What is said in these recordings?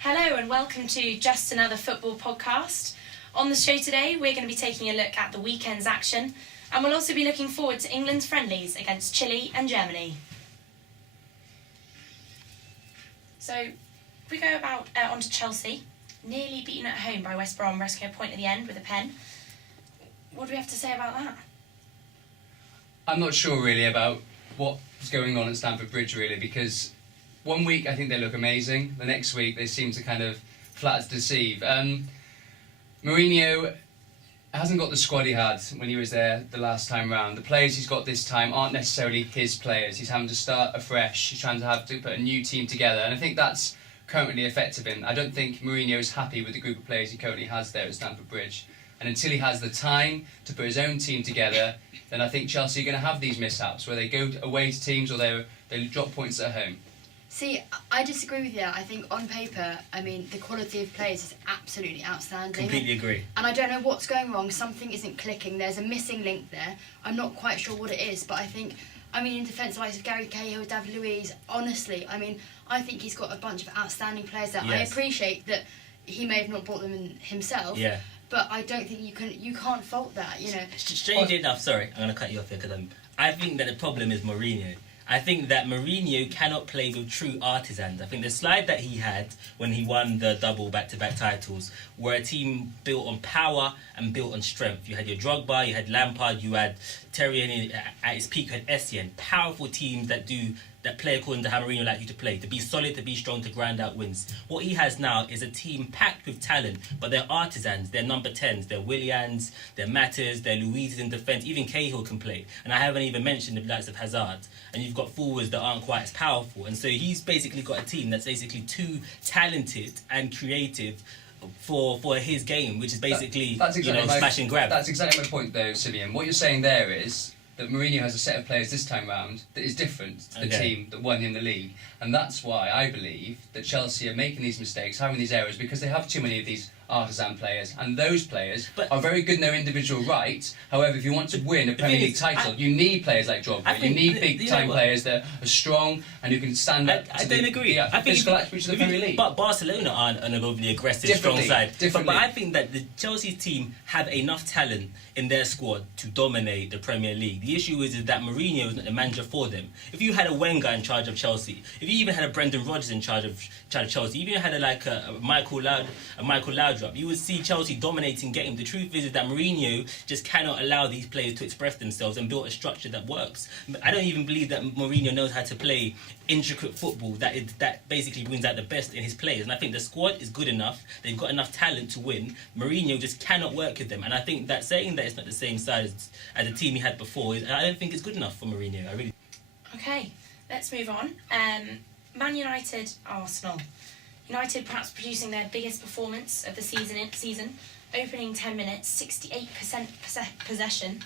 Hello and welcome to Just Another Football Podcast. On the show today, we're going to be taking a look at the weekend's action, and we'll also be looking forward to England's friendlies against Chile and Germany. So, if we go on to Chelsea, nearly beaten at home by West Brom, rescuing a point at the end with a pen. What do we have to say about that? I'm not sure really about what's going on at Stamford Bridge really, because one week I think they look amazing, the next week they seem to kind of flat to deceive. Mourinho hasn't got the squad he had when he was there the last time round. The players he's got this time aren't necessarily his players. He's having to start afresh. He's trying to have to put a new team together, and I think that's currently effective in. I don't think Mourinho is happy with the group of players he currently has there at Stamford Bridge. And until he has the time to put his own team together, then I think Chelsea are going to have these mishaps where they go away to teams or they drop points at home. See, I disagree with you. I think on paper, the quality of players is absolutely outstanding. Completely agree. And I don't know what's going wrong. Something isn't clicking. There's a missing link there. I'm not quite sure what it is, but I think, in defence, the likes of Gary Cahill, David Luiz, honestly, I think he's got a bunch of outstanding players there. Yes. I appreciate that he may have not brought them in himself. Yeah. But I don't think you can't fault that, Strangely enough, sorry, I'm going to cut you off here because I think that the problem is Mourinho. I think that Mourinho cannot play with true artisans. I think the slide that he had when he won the double back-to-back titles were a team built on power and built on strength. You had your Drogba, you had Lampard, you had Terry Henry at his peak, you had Essien. Powerful teams that play according to how Mourinho likes you to play, to be solid, to be strong, to grind out wins. What he has now is a team packed with talent, but they're artisans, they're number 10s, they're Willians, they're Matters, they're Luiz's in defence, even Cahill can play. And I haven't even mentioned the likes of Hazard. And you've got forwards that aren't quite as powerful. And so he's basically got a team that's basically too talented and creative for his game, which is basically smash and grab. That's exactly my point though, Simeon. What you're saying there is that Mourinho has a set of players this time round that is different to the team that won him the league. And that's why I believe that Chelsea are making these mistakes, having these errors, because they have too many of these artisan players. And those players are very good in their individual right. However, if you want to win a Premier League title, you need players like Drogba. You need big-time players that are strong and who can stand up to the physical attributes of the Premier League. But Barcelona aren't an overly aggressive, strong side. But I think that the Chelsea team have enough talent in their squad to dominate the Premier League. The issue is that Mourinho is not the manager for them. If you had a Wenger in charge of Chelsea, if you even had a Brendan Rodgers in charge of Chelsea, even had a Michael Laudrup, you would see Chelsea dominating games. The truth is that Mourinho just cannot allow these players to express themselves and build a structure that works. I don't even believe that Mourinho knows how to play intricate football that basically brings out the best in his players. And I think the squad is good enough. They've got enough talent to win. Mourinho just cannot work with them. And I think that saying that it's not the same size as the team he had before, I don't think it's good enough for Mourinho. I really. Okay, let's move on. Man United, Arsenal. United perhaps producing their biggest performance of the season. Opening 10 minutes, 68% possession,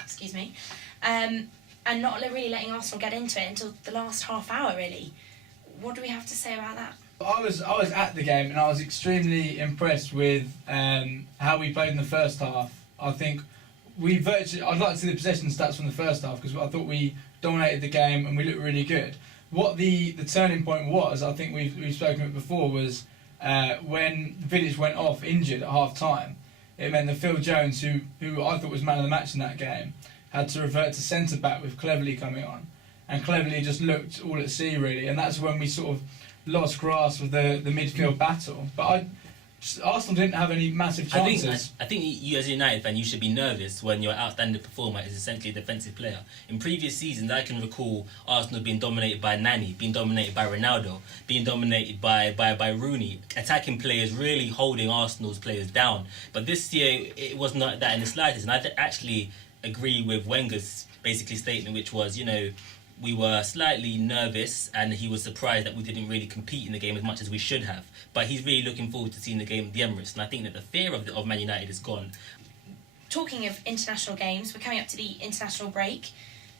and not really letting Arsenal get into it until the last half hour, really. What do we have to say about that? I was at the game and I was extremely impressed with how we played in the first half. I think I'd like to see the possession stats from the first half because I thought we dominated the game and we looked really good. What the turning point was, I think we've spoken about it before, was when Vidic went off injured at half time. It meant that Phil Jones, who I thought was man of the match in that game, had to revert to centre back with Cleverley coming on, and Cleverley just looked all at sea really, and that's when we sort of lost grasp of the midfield battle. But Arsenal didn't have any massive chances. I think you as a United fan, you should be nervous when your outstanding performer is essentially a defensive player. In previous seasons, I can recall Arsenal being dominated by Nani, being dominated by Ronaldo, being dominated by Rooney, attacking players really holding Arsenal's players down. But this year, it was not that in the slightest. And I actually agree with Wenger's basically statement, which was, we were slightly nervous and he was surprised that we didn't really compete in the game as much as we should have. But he's really looking forward to seeing the game at the Emirates, and I think that the fear of Man United is gone. Talking of international games, we're coming up to the international break.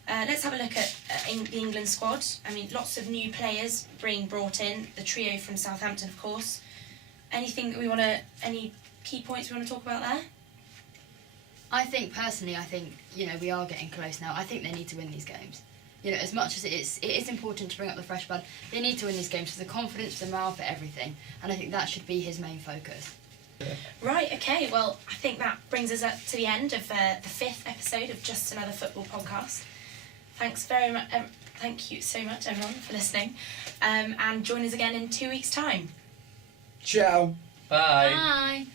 Let's have a look at the England squad. Lots of new players being brought in. The trio from Southampton, of course. Any key points we want to talk about there? I think, we are getting close now. I think they need to win these games. You know, as much as it is important to bring up the fresh blood, they need to win these games for the confidence, for the morale, for everything. And I think that should be his main focus. Right, okay, well, I think that brings us up to the end of the 5th episode of Just Another Football Podcast. Thanks very much. Thank you so much, everyone, for listening. And join us again in 2 weeks' time. Ciao. Bye. Bye.